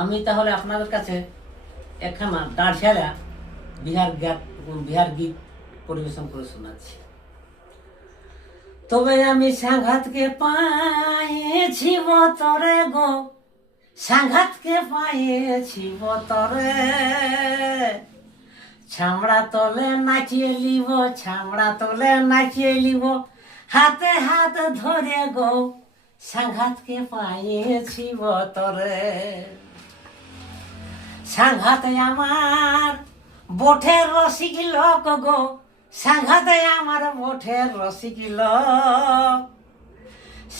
আমি তাহলে আপনাদের কাছে একখানা দাঁড়িয়ালা বিহার গীত পরিবেশন করে শোনাচ্ছি। তবে আমি সাংঘাতকে পাইছি বতরে গো, সাংঘাতকে পাইছি বতরে, ছামড়া তলে নাচিয়ে লিব, ছামড়া তলে নাচিয়ে লিব, হাতে হাত ধরে গো, সাংঘাতকে পাইছি বতরে। সাংঘাতে আমার বঠের রসিক লোক গো, সাংঘাতে আমার বঠের রসিক লোক,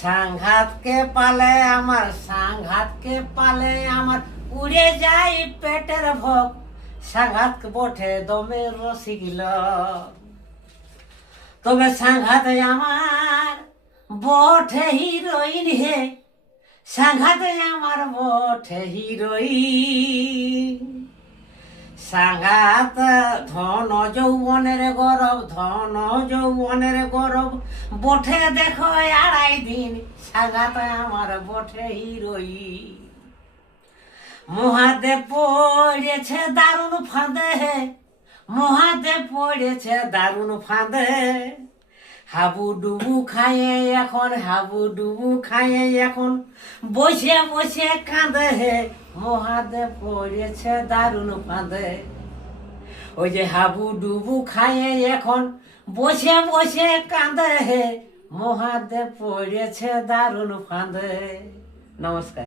সাংঘাতকে পালে আমার, সাংঘাতকে পালে আমার উড়ে যায় পেটের ভোগ, সাংঘাত বঠে দমে রসিক লোক। তবে সাংঘাতে আমার বঠে হিরোইন হে, সাংঘাতে আমার বঠে হিরোইন, সাংঘাত ধন যৌবনের গরব, ধন যৌবনের গরব, বঠে দেখো 2.5 দিন, সাংঘাত আমার বঠে হিরোইন। মহাদেব পড়েছে দারুণ ফাঁদে, মহাদেব পড়েছে দারুণ ফাঁদে, হাবু ডুবু খায়ে এখন, হাবু ডুবু খায়ে এখন, বসে বসে কাঁদে হে, মহাদেব পড়েছে দারুণ ফাঁদে। ওই যে হাবু ডুবু খায়ে এখন বসে বসে কাঁদে হে, মহাদেব পড়েছে দারুণ ফাঁদে। নমস্কার।